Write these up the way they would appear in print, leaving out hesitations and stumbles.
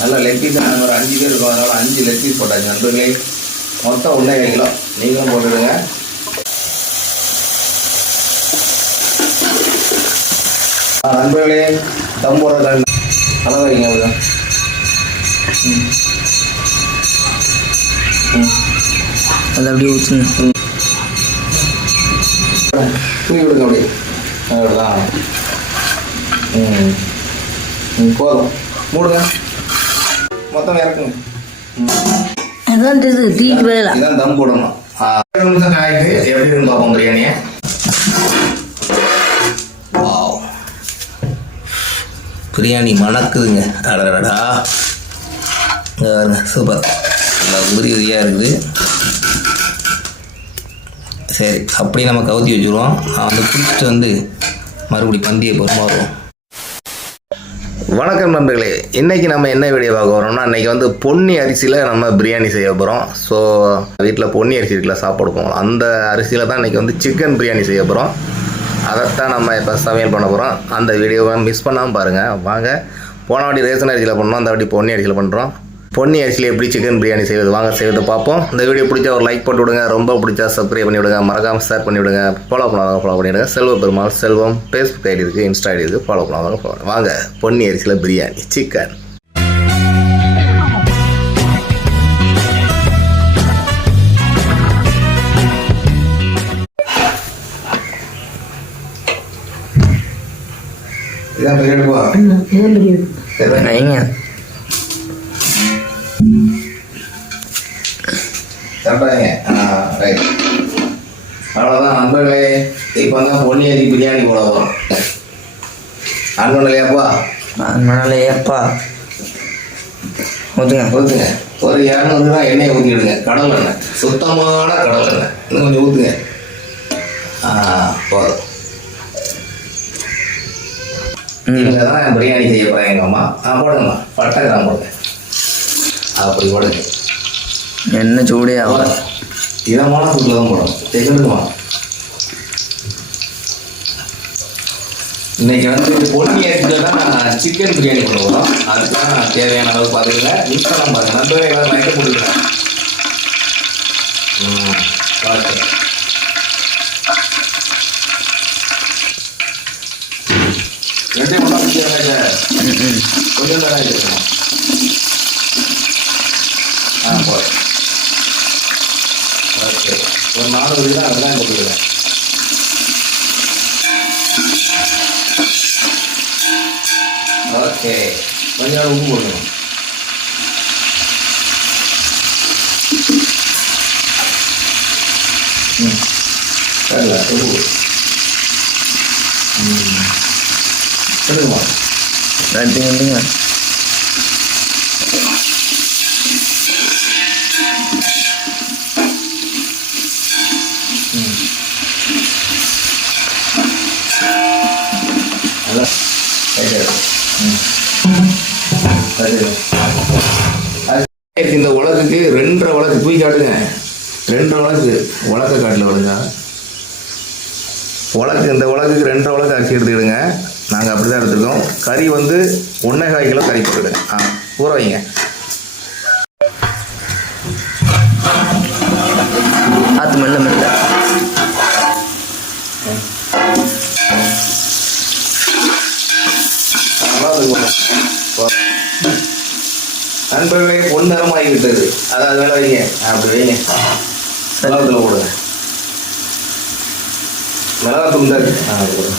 நல்லா leg piece நாங்கள் ஒரு 5 பேர் இருக்கோம், அதனால் 5 லெக் பீஸ் போட்டாச்சு நண்பர்களே. மொத்தம் 1.5 கிலோ நீங்களும் போட்டுடுங்க. நண்பர்களே தம் போடுற அளவு வைங்க. அப்படிதான் அது அப்படியே ஊற்றுங்க. தூக்கி விடுங்க அப்படியே. அவ்வளோதான். போதும், மூடுங்க. மொத்தம் இறக்குங்க. அதான் தீக்கு வேலை. இதான் தம் போடணும். 2 நிமிஷம் ஆகிட்டு எப்படி இருக்குன்னு பார்ப்போம் பிரியாணியை. பிரியாணி மணக்குதுங்க. அடடா சூப்பர், நல்லா உதிரி உதிரியாக இருக்குது. சரி, அப்படியே நம்ம கவுத்தி வச்சுருவோம். அந்த குளிச்சுட்டு மறுபடியும் பந்தியை பொறுமா வருவோம். வணக்கம் நண்பர்களே, இன்றைக்கி நம்ம என்ன வீடியோ பார்க்க போகிறோம்னா, இன்றைக்கி பொன்னி அரிசியில் நம்ம பிரியாணி செய்ய போகிறோம். ஸோ வீட்டில் பொன்னி அரிசி இருக்குல்ல, சாப்பாடு போவோம், அந்த அரிசியில் தான் இன்றைக்கி சிக்கன் பிரியாணி செய்ய போகிறோம். அதைத்தான் நம்ம இப்போ சமையல் பண்ண போகிறோம். அந்த வீடியோவை மிஸ் பண்ணாமல் பாருங்கள். வாங்க, போன வாட்டி ரேஷன் அரிசியில் பண்ணோம், அந்த வாட்டி பொன்னி அரிசியில் பண்ணுறோம். பொன்னி அரிசியில் எப்படி சிக்கன் பிரியாணி செய்வது வாங்க செய்வது பார்ப்போம். இந்த வீடியோ பிடிச்சா ஒரு லைக் போட்டு விடுங்க, ரொம்ப பிடிச்சா சப்ஸ்கிரைப் பண்ணி விடுங்க, மறக்காமல் ஷேர் பண்ணி விடுங்க. ஃபாலோ பண்ணாதவங்க ஃபாலோ பண்ணிவிடுங்க. செல்வ பெருமாள் செல்வம் ஃபேஸ்புக் ஐடி இருக்குது, இன்ஸ்டா ஐடி இருக்குது, ஃபாலோ பண்ணாதவங்க ஃபாலோ. வாங்க பொன்னி அரிசியில் பிரியாணி சிக்கன். இதான் பிரியாணி போ கரெக்டாங்க. ரைட், அவ்வளோதான் நண்பர்களே. இப்போ தான் பொன்னி அரிசி பிரியாணி போட போகிறோம். ஆன் பண்ணலையாப்பா? ஆன் பண்ணலையாப்பா? ஊற்றுங்க ஊற்றுங்க. ஒரு 200 தான் எண்ணெயை ஊற்றிடுங்க. கடல் எண்ணெய், சுத்தமான கடல் எண்ணெய். இன்னும் கொஞ்சம் ஊற்றுங்க. போதும். இதில் தான் பிரியாணி செய்ய போகிறேன் எங்கள் அம்மா. போடுங்கம்மா, பட்டை கிராம் போடுங்க. அப்படி போடுங்க. என்ன சூடே ஆகும். இதமான ஃபுட்டில் தான் போடணும். தெரிஞ்சுக்குமா, இன்னைக்கு பொன்னி அரிசியில் தான் நான் சிக்கன் பிரியாணி பண்ண போகிறோம். அதுதான் தேவையான அளவு பார்த்துக்கங்க. மிக்ஸ் பண்ண பாருங்க. நண்பர்களே எல்லாம் நைட்டை போட்டுக்கிறேன். ரெண்டே ஒன்றா கொஞ்சம் தான் இருக்கணும். போதும். ஓகே, ஒரு 400 கிலோ அதெல்லாம் போட்டுக்கிறேன். ஓகே, கொஞ்சம் உப்பு போடணும். சரிங்களா? உப்பு சொல்லுங்கம்மா. ரெண்டுங்க இந்த உலகுக்கு 2.5 உலக்கு தூக்கி காட்டுங்க. 2.5 உலக்கு உலக்க காட்டில் விடுங்க. உலக்கு இந்த உலகுக்கு 2.5 உலக்கு அரிசி எடுத்துக்கிடுங்க. நாங்கள் அப்படி தான் எடுத்துருக்கோம். கறி 1.25 கிலோ கறி போட்டுடுங்க. ஊற வைங்க. பார்த்து மெல்ல மெல்ல. நண்பர்களே, பொன்னரம் ஆகிவிட்டது. அதாவது வேலை வைங்க. அப்படி வைங்க. மிளகாத்தூள் போடுங்க. மிளகாத்தூள் தான் இருக்கு. அது போடுங்க.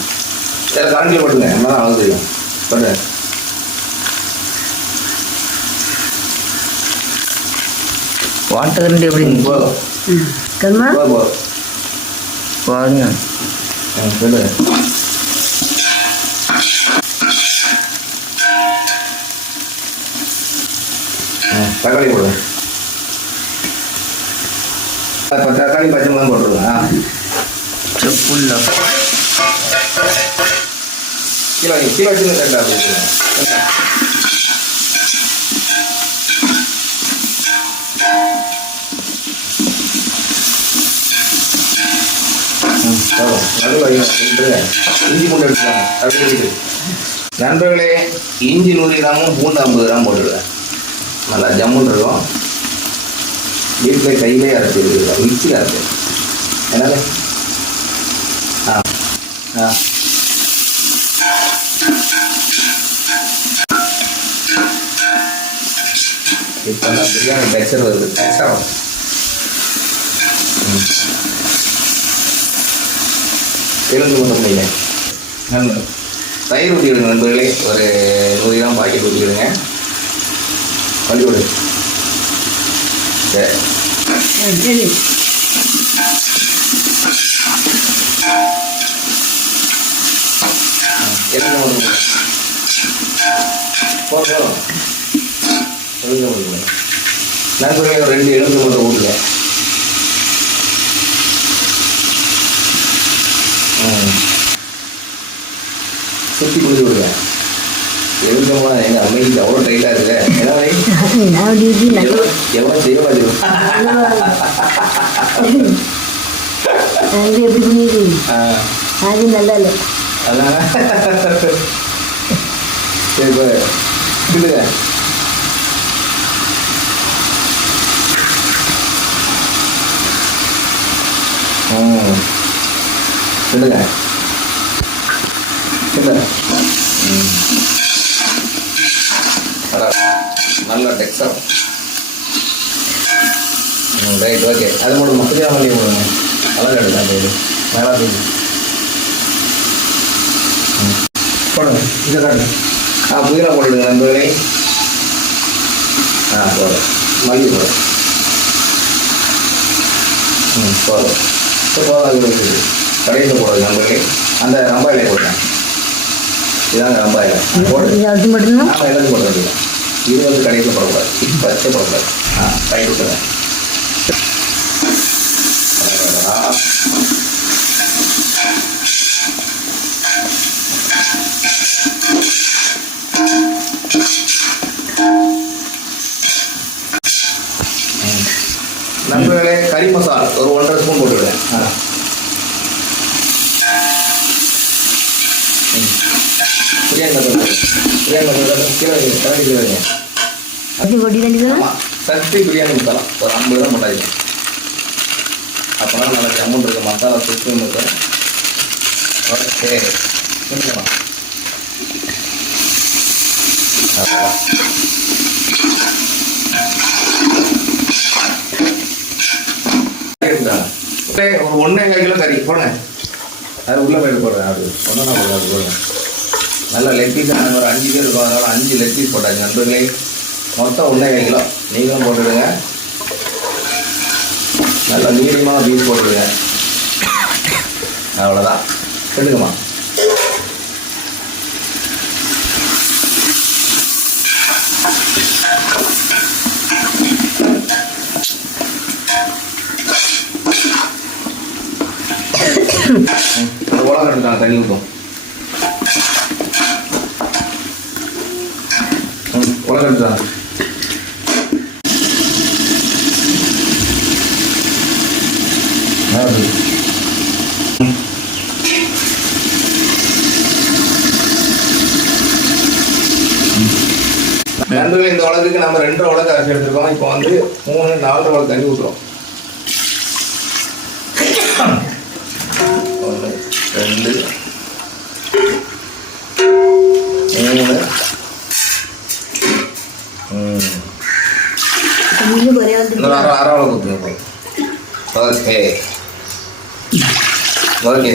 வேறு கரண்டியில் போட்டுங்க. என்ன அளவு தெரியும் போட்டு. வாட்டர் கரண்டி எப்படி போதும் பாருங்க. சொல்லுங்க. தக்காளி போடுங்க. தக்காளி பச்சை மிளகாய் போட்டுருங்க. ஃபுல்லா கிலோ கிலோ கிலோ தக்காளி நடுவில் இஞ்சி பூண்டு எடுத்துக்கலாம். அப்படி நண்பர்களே, இஞ்சி 100 கிராமும் பூண்டு 50 கிராம் போட்டுடுவேன். நல்லா ஜம்முன்னு இருக்கும். வீட்டில் கையிலே அரைச்சி இருக்குது, மிக்சியில் அரைச்சி என்னது. ஆ ஆ இப்போ தான் பிரியாணி டெக்ஸ்சர் வருது. டெக்ஸ்சர் எலும்பு மட்டும் இல்லை. தயிர் ஊற்றி விடுங்க நண்பர்களே. ஒரு 100 கிராம் பாக்கெட் ஊற்றி விடுங்க. வண்டி விடு. சரி எலும்பு மட்டும் போதும். எலும்பு மட்டும் நண்பர்களே ஒரு 2 எலும்பு மட்டும் ஊற்றுங்க. சுற்றி கொடுத்து விடுங்க. எதுக்கமா எங்கள் அம்மைக்கு அவ்வளோ டைட்டாக இருக்குது. ஏன்னா எவ்வளோ செய்ய மாட்டேங்குது. எப்படி பண்ணிடு அது நல்லா இல்லை. அதான் சரி இப்போ சொல்லுங்க. சொல்லுங்க நல்ல டெக்ஸ்டர். Right okay. அது மட்டும் மசாலா மல்லி போடுங்க. அழகாக எடுக்கலாம். மேலே போடுங்க. இதை காட்டு. புதினா போட்டுடுங்க நண்பர்களே. போதும். மல்லி போதும். போதும். போதும். கடையில் போடுறது நண்பர்களே. அந்த ரம்பா இலையை போட்டேன். இதாங்க ரம்பா இலை போடுறது. மட்டும்தான் எல்லாத்தையும் போடுறது. இது வந்து கடையில் போடக்கூடாது. பச்சை போடக்கூடாது. கை விட்டுங்க. நண்பர்களே கறி மசாலா ஒரு 1.5 ஸ்பூன் போட்டுவிடுங்க. பிரியாணி மசாலா கீழே வைங்க. ஆமாம் சக்தி பிரியாணி மசாலா ஒரு 50 கிராம் போட்டாங்க. அப்போனா நல்லா ஜம்முன் இருக்கு. மசாலா சுத்தம் இருக்கும். ஓகே சொல்லுங்கம்மா. ஒரு 1.25 கிலோ கறி போடுங்க. அது உள்ள போயிட்டு போடுறேன். அது ஒன்றா போடுறது போடுங்க. நல்லா லெக் பீஸ் ஒரு 5 பேர் இருக்கும். அதனால 5 லெக் பீஸ் போட்டாச்சு நண்பர்களே. மொத்தம் 1.25 கிலோ நீங்களும் போட்டுவிடுங்க. நல்லா மீடியமான பீஸ் போட்டுவிடுங்க. அவ்வளோதான். எடுங்கம்மா. உலகம் எடுத்தாங்க தண்ணி ஊற்றும். உலகம் எடுத்தாங்க. நண்பர்களே இந்த உலகத்துக்கு நம்ம 2 உலக அரிசி எடுத்துருக்கோம். இப்போ வந்து 3-4 உலக தண்ணி ஊற்றுறோம். 1 2 3 அரை உலக ஊற்றுங்க. ஓகே ஓகே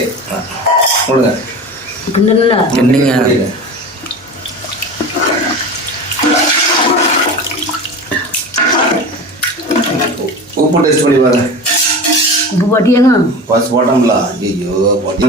கொடுங்க. உப்பு டெஸ்ட் பண்ணி பாருங்க. உப்பு போட்டியாங்க? ஃபர்ஸ்ட் போட்டோம்ல. ஐயோ போட்டி.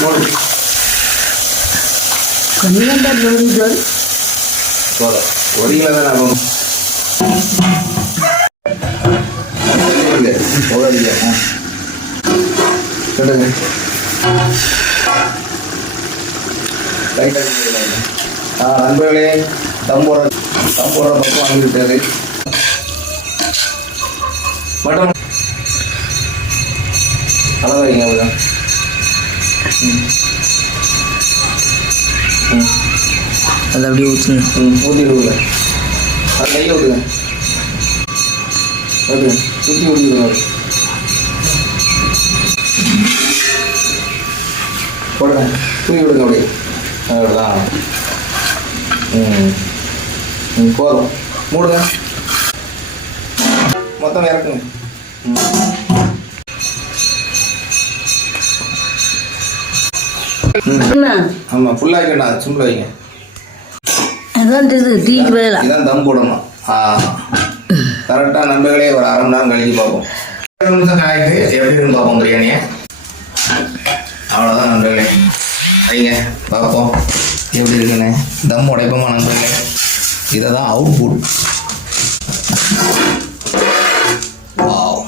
போடு. கம்மியாக போதும். 1 கிலோ தான் ஆகும். விடுங்க. நண்பர்களே, தம் போடுற பக்கம் வந்துவிட்டது. மட்டன் அளவு வைங்க. அப்படிதான். அதை அப்படியே ஊற்றுங்க. ஊற்றி விடுங்க. அது நெய்யை விடுங்க. ஓகே, சுற்றி ஊற்றி விடுங்க. போடுங்க, தூக்கி விடுங்க. அப்படி அவ்வளோதான். போதும், மூடுங்க. மொத்தம் இறக்குங்க. ஆமாம், ஃபுல்லாக வைக்கண்ணா, சிம்பிள் வைங்க. அதான் இது டீக்கு பதிலா இதான் தம் போடணும். கரெக்டாக நண்பர்களே, ஒரு அரை மணி நேரம் கழிச்சு பார்ப்போம். 2 நிமிஷம் ஆகிட்டு எப்படி இருக்குன்னு பார்ப்போம் பிரியாணியை. அவ்வளோதான் நண்பர்களே, வைங்க பார்ப்போம் எப்படி இருக்குன்னு. தம் உடைப்போமா நண்பர்களே? இதை தான் அவுட்புட். வாவ்,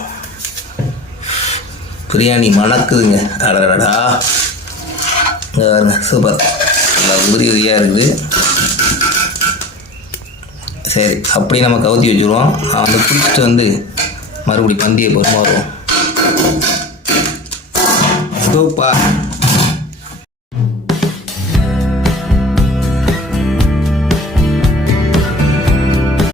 பிரியாணி மணக்குதுங்க. அடடா, சூப்பர், நல்லா உதிரி உதிரியாக இருக்குது. சரி, அப்படி நம்ம கவுத்தி வச்சுருவோம். நான் வந்து குளிச்சுட்டு வந்து மறுபடி பந்தியை பொறுமா வருவோம். சூப்பர்.